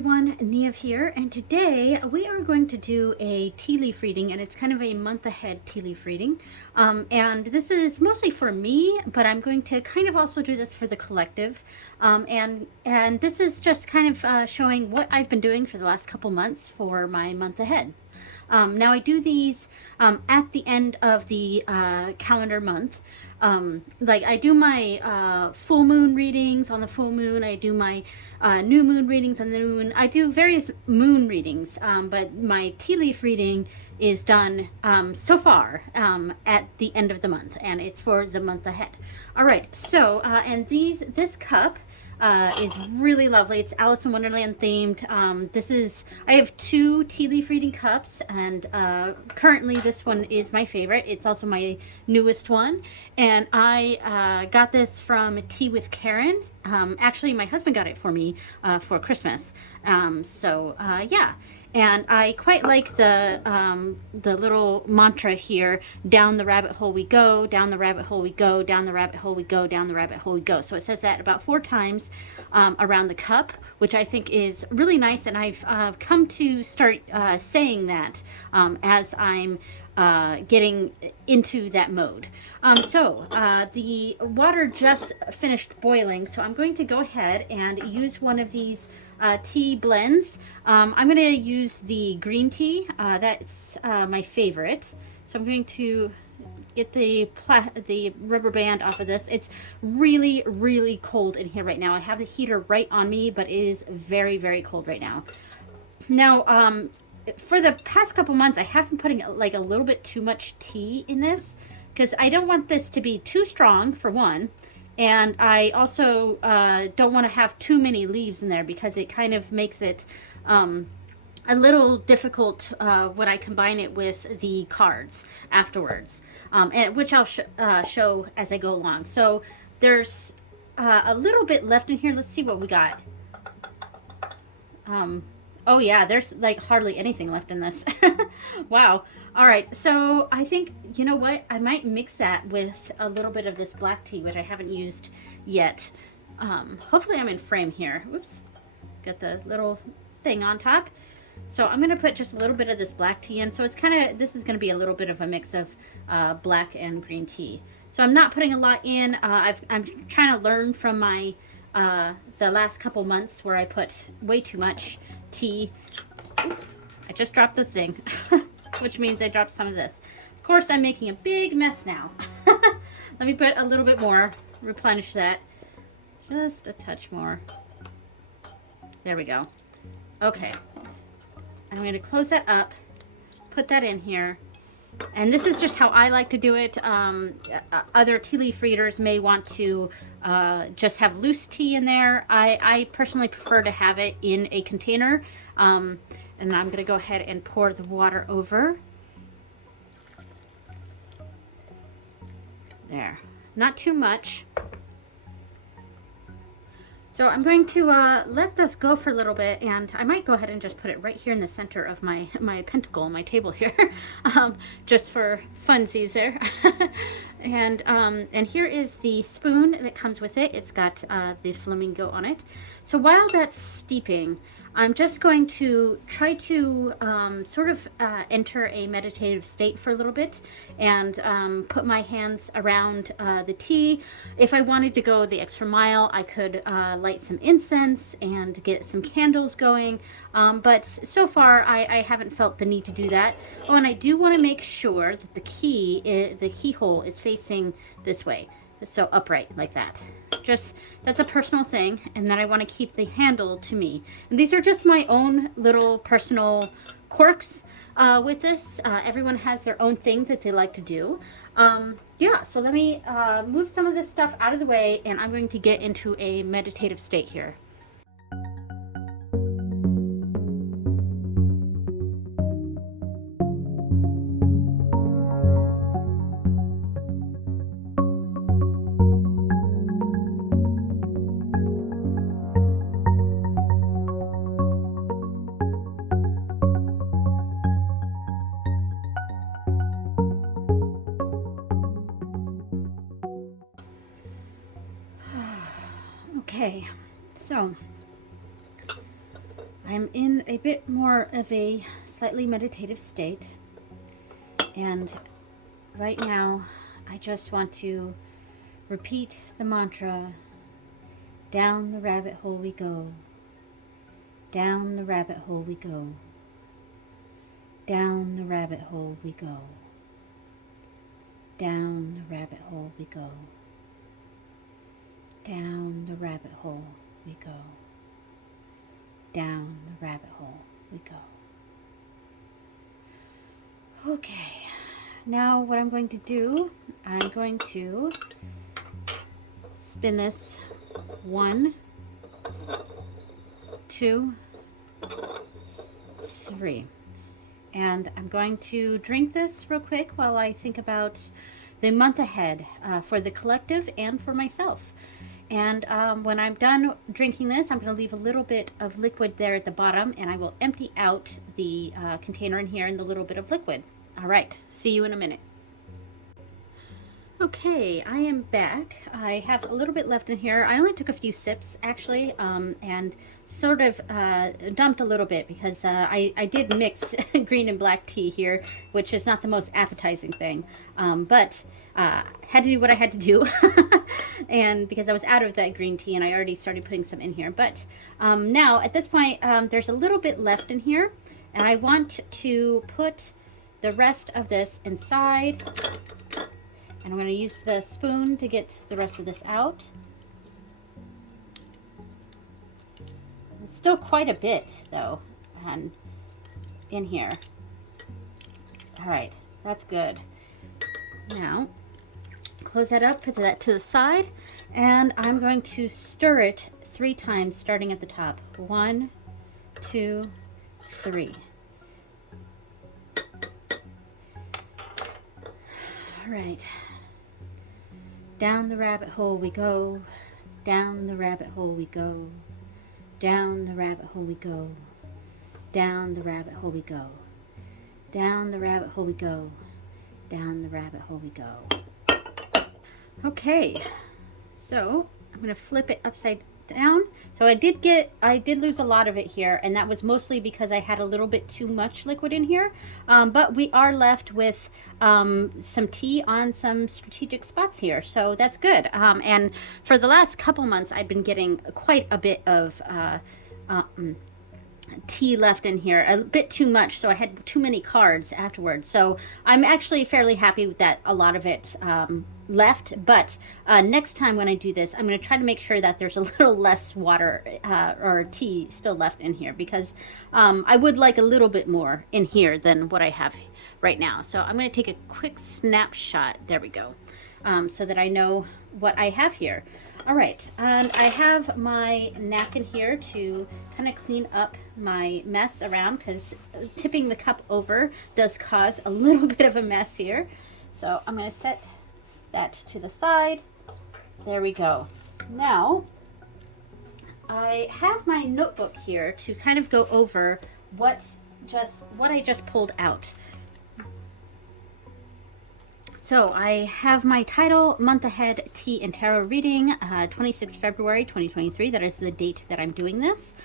everyone, Niev here, and today we are going to do a tea leaf reading, and it's kind of a month ahead tea leaf reading. And this is mostly for me, but I'm going to kind of also do this for the collective. And this is just kind of showing what I've been doing for the last couple months for my month ahead. Now I do these at the end of the calendar month. Like I do my full moon readings on the full moon. I do my new moon readings on the new moon. I do various moon readings, but my tea leaf reading is done so far at the end of the month, and it's for the month ahead. All right, so and this cup is really lovely. It's Alice in Wonderland themed. I have two tea leaf reading cups, and currently this one is my favorite. It's also my newest one, and I got this from Tea with Karen. Actually, my husband got it for me for Christmas. Yeah. And I quite like the little mantra here: down the rabbit hole we go, down the rabbit hole we go, down the rabbit hole we go, down the rabbit hole we go. So it says that about 4 times around the cup, which I think is really nice. And I've come to start saying that as I'm getting into that mode. The water just finished boiling, so I'm going to go ahead and use one of these tea blends. I'm going to use the green tea. That's my favorite. So I'm going to get the rubber band off of this. It's really, really cold in here right now. I have the heater right on me, but it is very, very cold right now. Now, for the past couple months, I have been putting like a little bit too much tea in this because I don't want this to be too strong, for one. And I also don't want to have too many leaves in there because it kind of makes it a little difficult when I combine it with the cards afterwards, and which I'll show as I go along. So there's a little bit left in here. Let's see what we got. Oh yeah, there's like hardly anything left in this. Wow. All right, so I think, you know what? I might mix that with a little bit of this black tea, which I haven't used yet. Hopefully I'm in frame here. Whoops. Got the little thing on top. So I'm going to put just a little bit of this black tea in. So it's this is going to be a little bit of a mix of black and green tea. So I'm not putting a lot in. I'm trying to learn from my the last couple months where I put way too much tea. Oops, I just dropped the thing, which means I dropped some of this. Of course, I'm making a big mess now. Let me put a little bit more, replenish that. Just a touch more. There we go. Okay. I'm going to close that up, put that in here. And this is just how I like to do it. Other tea leaf readers may want to just have loose tea in there. I personally prefer to have it in a container. And I'm going to go ahead and pour the water over. There. Not too much. So I'm going to let this go for a little bit, and I might go ahead and just put it right here in the center of my pentacle, my table here, just for funsies there. And here is the spoon that comes with it. It's got the flamingo on it. So while that's steeping, I'm just going to try to sort of enter a meditative state for a little bit and put my hands around the tea. If I wanted to go the extra mile, I could light some incense and get some candles going. But so far, I haven't felt the need to do that. Oh, and I do want to make sure that the keyhole is facing this way. So upright like that. That's a personal thing, and then I want to keep the handle to me. And these are just my own little personal quirks with this. Everyone has their own thing that they like to do. Yeah, so let me move some of this stuff out of the way, and I'm going to get into a meditative state here. Okay, so I'm in a bit more of a slightly meditative state, and right now I just want to repeat the mantra, down the rabbit hole we go, down the rabbit hole we go, down the rabbit hole we go, down the rabbit hole we go, down the rabbit hole we go, down the rabbit hole we go. Okay, now what I'm going to do, I'm going to spin this 1, 2, 3. And I'm going to drink this real quick while I think about the month ahead for the collective and for myself. And when I'm done drinking this, I'm going to leave a little bit of liquid there at the bottom, and I will empty out the container in here and the little bit of liquid. All right, see you in a minute. Okay, I am back. I have a little bit left in here. I only took a few sips, actually, and sort of dumped a little bit because I did mix green and black tea here, which is not the most appetizing thing, but had to do what I had to do, and because I was out of that green tea and I already started putting some in here. But now, at this point, there's a little bit left in here, and I want to put the rest of this inside. And I'm going to use the spoon to get the rest of this out. It's still quite a bit, though, in here. All right, that's good. Now, close that up, put that to the side, and I'm going to stir it 3 times, starting at the top. 1, 2, 3. All right. Down the rabbit hole we go, down the rabbit hole we go, down the rabbit hole we go, down the rabbit hole we go, down the rabbit hole we go, down the rabbit hole we go. Okay, so I'm going to flip it upside down. So I did lose a lot of it here, and that was mostly because I had a little bit too much liquid in here, but we are left with some tea on some strategic spots here, so that's good. And for the last couple months I've been getting quite a bit of tea left in here, a bit too much, so I had too many cards afterwards. So I'm actually fairly happy with that, a lot of it left. But next time when I do this, I'm going to try to make sure that there's a little less water or tea still left in here, because I would like a little bit more in here than what I have right now. So I'm going to take a quick snapshot, there we go, so that I know what I have here. All right, and I have my napkin here to kind of clean up my mess around, because tipping the cup over does cause a little bit of a mess here. So I'm going to set that to the side. There we go. Now, I have my notebook here to kind of go over what I just pulled out. So I have my title, Month Ahead Tea and Tarot Reading, 26 February 2023. That is the date that I'm doing this.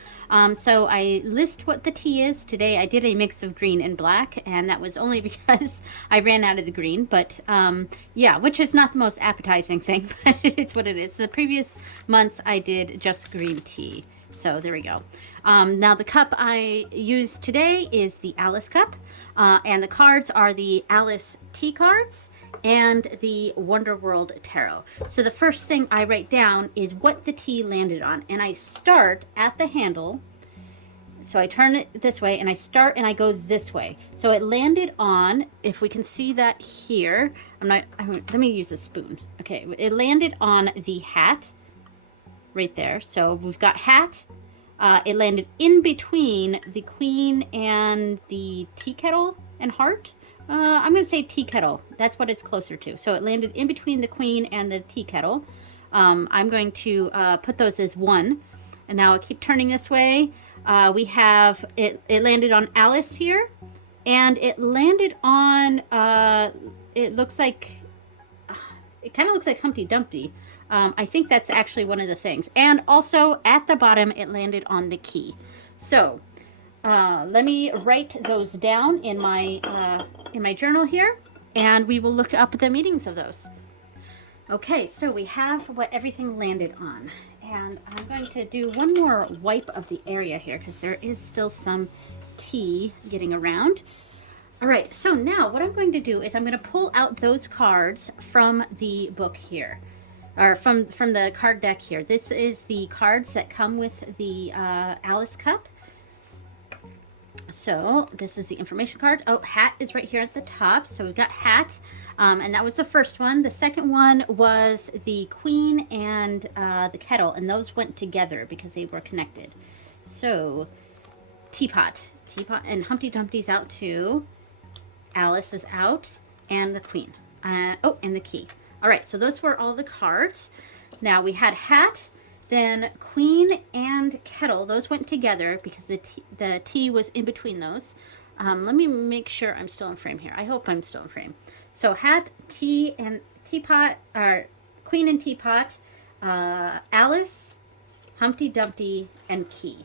So I list what the tea is. Today I did a mix of green and black, and that was only because I ran out of the green. But yeah, which is not the most appetizing thing, but it's what it is. The previous months I did just green tea. So there we go. Now the cup I used today is the Alice cup, and the cards are the Alice tea cards and the Wonder World Tarot. So the first thing I write down is what the tea landed on, and I start at the handle. So I turn it this way, and I start and I go this way. So it landed on, if we can see that here, let me use a spoon. Okay, it landed on the hat right there. So we've got hat. It landed in between the Queen and the tea kettle and heart. I'm going to say tea kettle. That's what it's closer to. So it landed in between the Queen and the tea kettle. I'm going to put those as one. And now I keep turning this way. We have, it landed on Alice here. And it landed on, it looks like, it kind of looks like Humpty Dumpty. I think that's actually one of the things. And also at the bottom, it landed on the key. So let me write those down in my journal here, and we will look up the meanings of those. Okay, so we have what everything landed on. And I'm going to do one more wipe of the area here because there is still some tea getting around. All right, so now what I'm going to do is I'm going to pull out those cards from the book here, or from the card deck here. This is the cards that come with the Alice Cup. So this is the information card. Oh, hat is right here at the top. So we've got hat, and that was the first one. The second one was the queen and the kettle, and those went together because they were connected. So teapot, and Humpty Dumpty's out too. Alice is out, and the queen. Oh, and the key. All right, so those were all the cards. Now we had hat. Then queen and kettle, those went together because the tea was in between those. Let me make sure I'm still in frame here. I hope I'm still in frame. So hat, tea, and teapot, or queen and teapot, Alice, Humpty Dumpty, and key.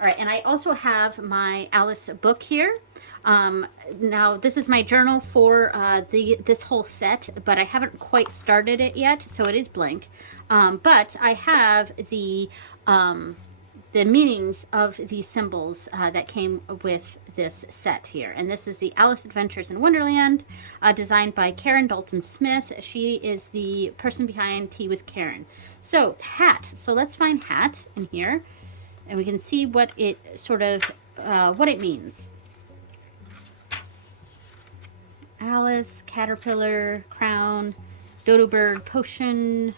All right, and I also have my Alice book here. Now this is my journal for this whole set, but I haven't quite started it yet, so it is blank. But I have the meanings of these symbols that came with this set here. And this is the Alice Adventures in Wonderland, designed by Karen Dalton Smith. She is the person behind Tea with Karen. So hat. So let's find hat in here, and we can see what it sort of what it means. Alice, caterpillar, crown, dodo bird, potion,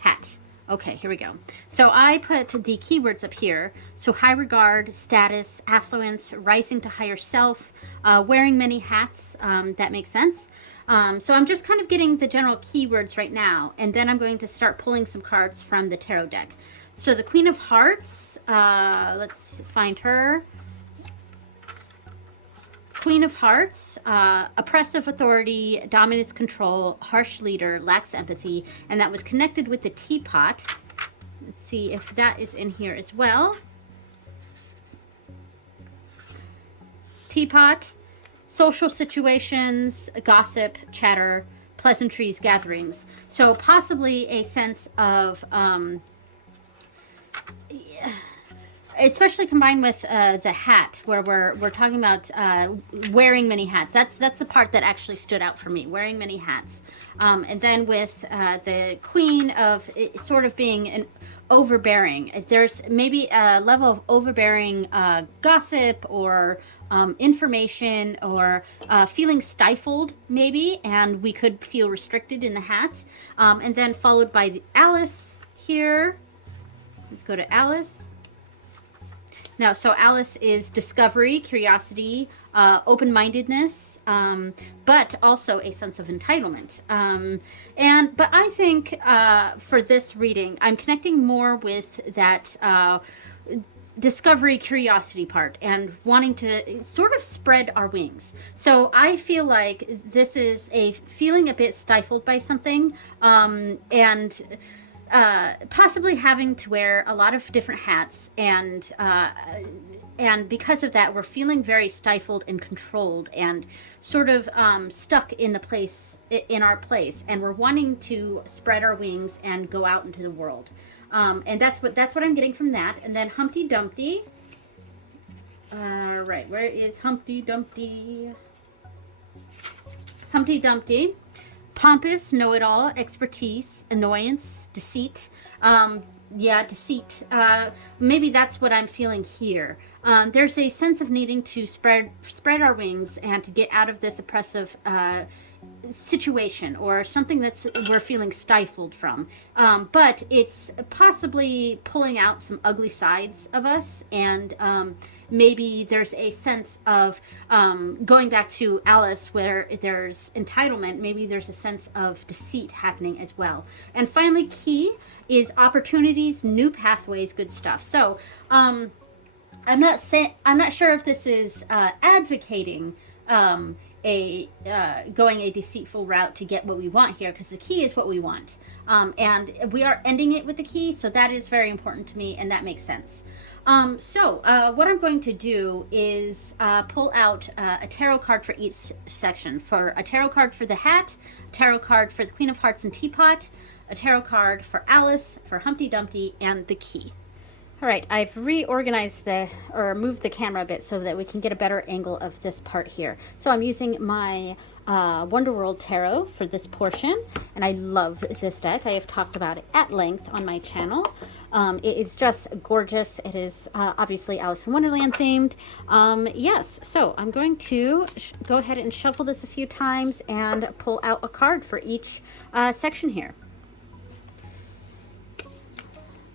hat. Okay, here we go. So I put the keywords up here. So high regard, status, affluence, rising to higher self, wearing many hats. That makes sense. So I'm just kind of getting the general keywords right now, and then I'm going to start pulling some cards from the tarot deck. So the Queen of Hearts, let's find her. Queen of Hearts, oppressive authority, dominance, control, harsh leader, lacks empathy, and that was connected with the teapot. Let's see if that is in here as well. Teapot, social situations, gossip, chatter, pleasantries, gatherings. So possibly a sense of especially combined with the hat, where we're talking about wearing many hats. That's the part that actually stood out for me, wearing many hats. And then with the queen of it sort of being an overbearing. There's maybe a level of overbearing gossip or information, or feeling stifled maybe, and we could feel restricted in the hat. And then followed by the Alice here. Let's go to Alice. Now, so Alice is discovery, curiosity, open-mindedness, but also a sense of entitlement. But I think for this reading, I'm connecting more with that discovery, curiosity part, and wanting to sort of spread our wings. So I feel like this is a feeling a bit stifled by something, and possibly having to wear a lot of different hats, and because of that, we're feeling very stifled and controlled, and sort of stuck in our place, and we're wanting to spread our wings and go out into the world. And that's what I'm getting from that. And then Humpty Dumpty. Right, where is Humpty Dumpty? Humpty Dumpty. Pompous, know-it-all, expertise, annoyance, deceit. Deceit. Maybe that's what I'm feeling here. There's a sense of needing to spread our wings and to get out of this oppressive situation, or something we're feeling stifled from. But it's possibly pulling out some ugly sides of us, and maybe there's a sense of going back to Alice, where there's entitlement. Maybe there's a sense of deceit happening as well. And finally, key is opportunities, new pathways, good stuff. So I'm not sure if this is advocating um, going a deceitful route to get what we want here, because the key is what we want, and we are ending it with the key, so that is very important to me, and that makes sense. What I'm going to do is pull out a tarot card for each section. For a tarot card for the hat, a tarot card for the Queen of Hearts and Teapot, a tarot card for Alice, for Humpty Dumpty, and the key. All right, I've reorganized or moved the camera a bit so that we can get a better angle of this part here. So I'm using my Wonder World Tarot for this portion, and I love this deck. I have talked about it at length on my channel. It is just gorgeous. It is obviously Alice in Wonderland themed. Yes, so I'm going to go ahead and shuffle this a few times and pull out a card for each section here.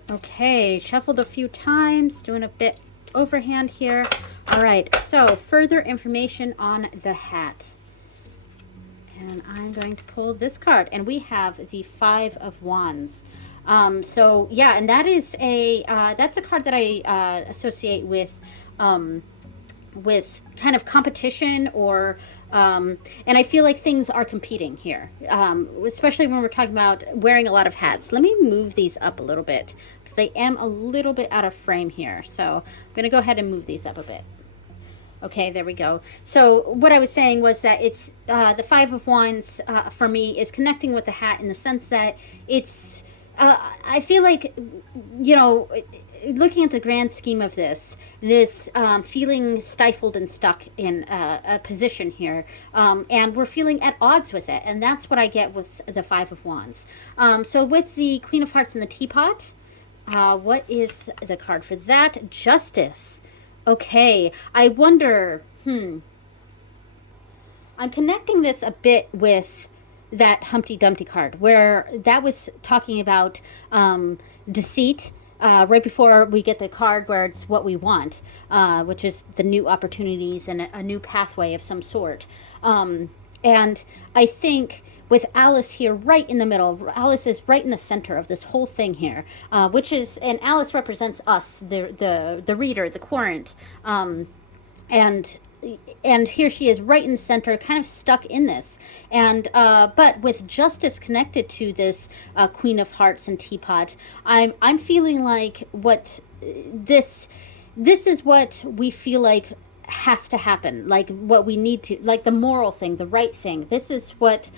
Okay, shuffled a few times, doing a bit overhand here. All right, so further information on the hat. And I'm going to pull this card, and we have the Five of Wands. So yeah, and that is that's a card that I associate with kind of competition, or and I feel like things are competing here, especially when we're talking about wearing a lot of hats. Let me move these up a little bit, because I am a little bit out of frame here. So I'm going to go ahead and move these up a bit. Okay, there we go. So what I was saying was that it's the Five of Wands for me is connecting with the hat, in the sense that it's, I feel like, you know, looking at the grand scheme of this feeling stifled and stuck in a position here, and we're feeling at odds with it, and that's what I get with the Five of Wands. So with the Queen of Hearts and the Teapot, what is the card for that? Justice. Okay, I wonder, I'm connecting this a bit with that Humpty Dumpty card, where that was talking about deceit, right before we get the card where it's what we want, which is the new opportunities and a new pathway of some sort. And I think with Alice here right in the middle, Alice is right in the center of this whole thing here, which is, and Alice represents us, the reader, the querent, and here she is right in the center, kind of stuck in this, and but with Justice connected to this Queen of Hearts and Teapot, I'm feeling like what this is what we feel like has to happen, like what we need to, like the moral thing, the right thing. This is what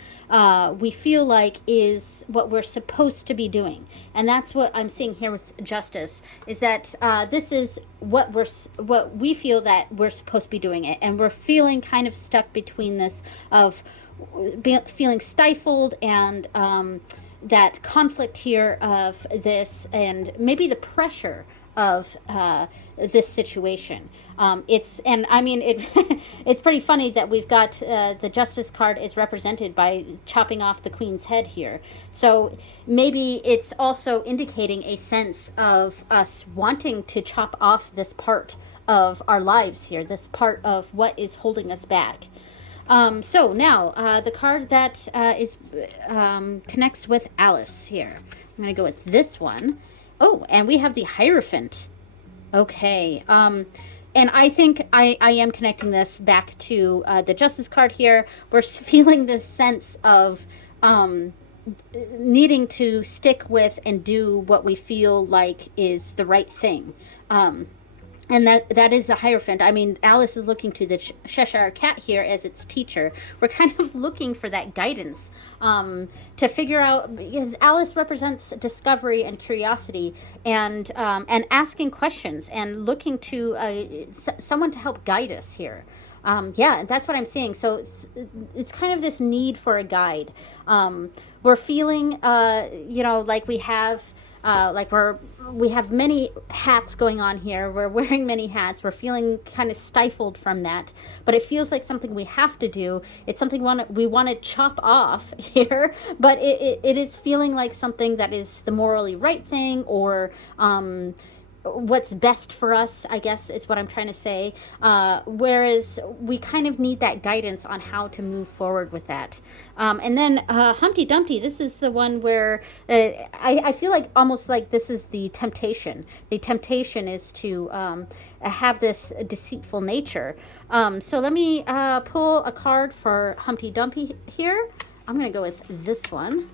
we feel like is what we're supposed to be doing, and that's what I'm seeing here with Justice, is that this is what we feel that we're supposed to be doing it, and we're feeling kind of stuck between this of feeling stifled and that conflict here of this, and maybe the pressure of this situation. And I mean, it's pretty funny that we've got the Justice card is represented by chopping off the Queen's head here. So maybe it's also indicating a sense of us wanting to chop off this part of our lives here, this part of what is holding us back. So now the card that is connects with Alice here. I'm going to go with this one. Oh, and we have the Hierophant. Okay. And I think I am connecting this back to the Justice card here. We're feeling this sense of needing to stick with and do what we feel like is the right thing. And that is the Hierophant. I mean, Alice is looking to the Cheshire Cat here as its teacher. We're kind of looking for that guidance to figure out, because Alice represents discovery and curiosity, and asking questions and looking to someone to help guide us here. Yeah, that's what I'm seeing. So it's kind of this need for a guide. We're feeling, like we have. We have many hats going on here. We're wearing many hats. We're feeling kind of stifled from that, but it feels like something we have to do. It's something we want to chop off here, but it is feeling like something that is the morally right thing, or what's best for us, I guess is what I'm trying to say. Whereas we kind of need that guidance on how to move forward with that. And then Humpty Dumpty, this is the one where I feel like almost like this is the temptation. The temptation is to have this deceitful nature. So let me pull a card for Humpty Dumpty here. I'm going to go with this one.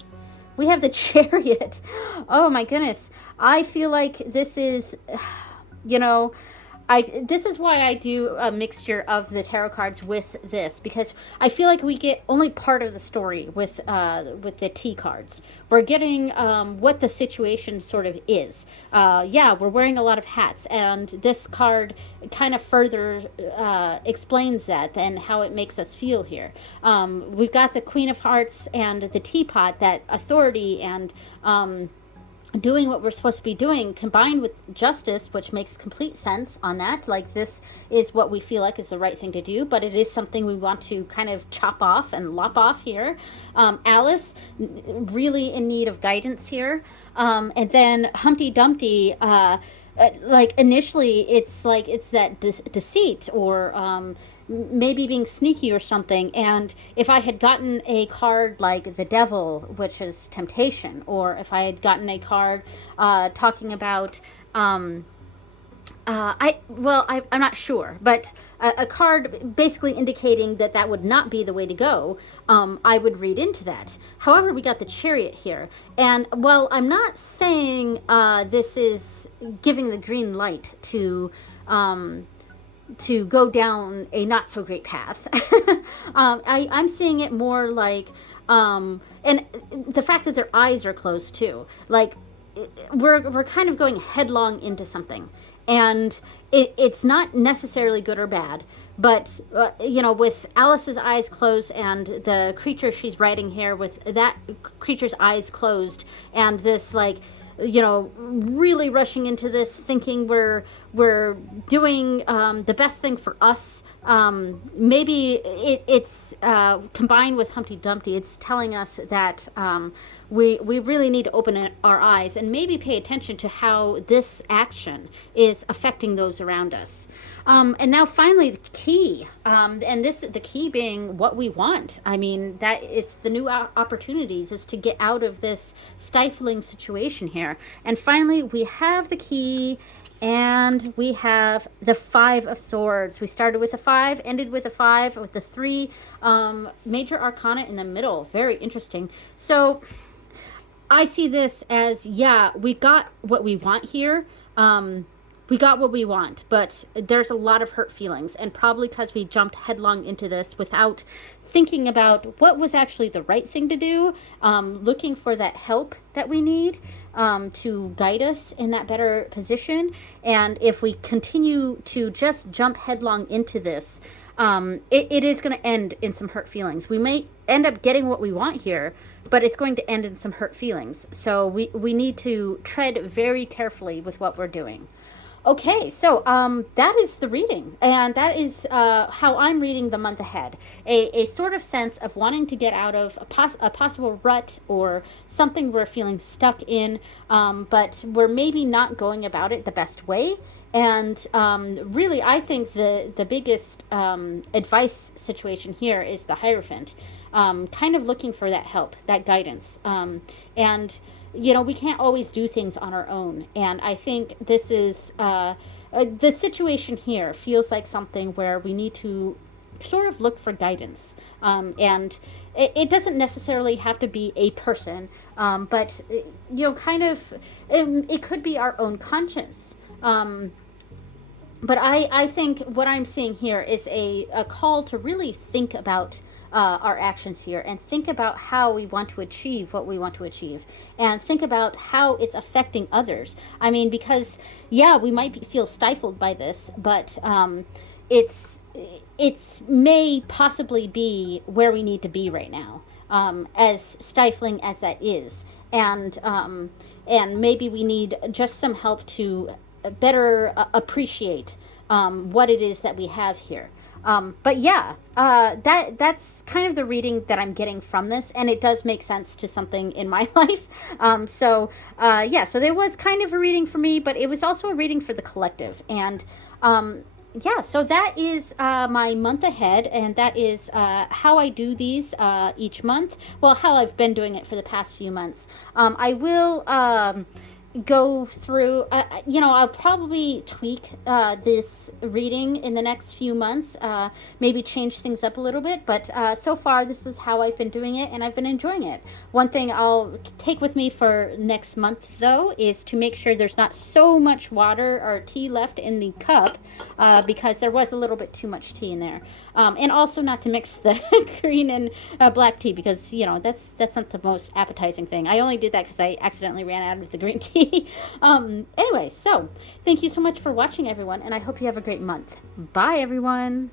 We have the Chariot. Oh my goodness. I feel like this is, you know, this is why I do a mixture of the tarot cards with this, because I feel like we get only part of the story with the T cards. We're getting what the situation sort of is. Yeah, we're wearing a lot of hats, and this card kind of further explains that and how it makes us feel here. We've got the Queen of Hearts and the Teapot, that authority and doing what we're supposed to be doing, combined with justice, which makes complete sense on that. Like, this is what we feel like is the right thing to do, but it is something we want to kind of chop off and lop off here. Alice, really in need of guidance here. And then Humpty Dumpty, like initially it's like it's that deceit, or maybe being sneaky or something. And if I had gotten a card like the Devil, which is temptation, or if I had gotten a card talking about I'm not sure, but a card basically indicating that that would not be the way to go, I would read into that. However, we got the Chariot here, and while I'm not saying this is giving the green light to go down a not so great path, I'm seeing it more like, and the fact that their eyes are closed too, like we're kind of going headlong into something, and it's not necessarily good or bad, but with Alice's eyes closed and the creature she's riding here with that creature's eyes closed, and this like really rushing into this, thinking we're doing the best thing for us. Maybe it's combined with Humpty Dumpty. It's telling us that we really need to open our eyes and maybe pay attention to how this action is affecting those around us. And now finally, the key, and the key being what we want. I mean, that it's the new opportunities, is to get out of this stifling situation here. And finally, we have the key, and we have the Five of Swords. We started with a 5, ended with a 5, with the 3 major arcana in the middle. Very interesting. So I see this as, yeah, we got what we want here. We got what we want, but there's a lot of hurt feelings, and probably because we jumped headlong into this without thinking about what was actually the right thing to do, looking for that help that we need to guide us in that better position. And if we continue to just jump headlong into this, it is going to end in some hurt feelings. We may end up getting what we want here, but it's going to end in some hurt feelings. So we need to tread very carefully with what we're doing. Okay, so that is the reading, and that is how I'm reading the month ahead. A sort of sense of wanting to get out of a possible rut or something we're feeling stuck in, but we're maybe not going about it the best way. And really, I think the biggest advice situation here is the Hierophant, kind of looking for that help, that guidance, and we can't always do things on our own. And I think this is the situation here feels like something where we need to sort of look for guidance. And it doesn't necessarily have to be a person, but kind of it could be our own conscience. But I think what I'm seeing here is a call to really think about our actions here, and think about how we want to achieve what we want to achieve, and think about how it's affecting others. I mean, because we might feel stifled by this, but it's may possibly be where we need to be right now, as stifling as that is, and maybe we need just some help to better appreciate what it is that we have here. But yeah, that's kind of the reading that I'm getting from this, and it does make sense to something in my life. Yeah, so there was kind of a reading for me, but it was also a reading for the collective. And yeah, so that is my month ahead, and that is how I do these each month. Well, how I've been doing it for the past few months. I will go through, I'll probably tweak this reading in the next few months, maybe change things up a little bit, but so far this is how I've been doing it and I've been enjoying it. One thing I'll take with me for next month though is to make sure there's not so much water or tea left in the cup, because there was a little bit too much tea in there. And also not to mix the green and black tea, because that's not the most appetizing thing. I only did that because I accidentally ran out of the green tea. Anyway, so thank you so much for watching, everyone, and I hope you have a great month. Bye, everyone.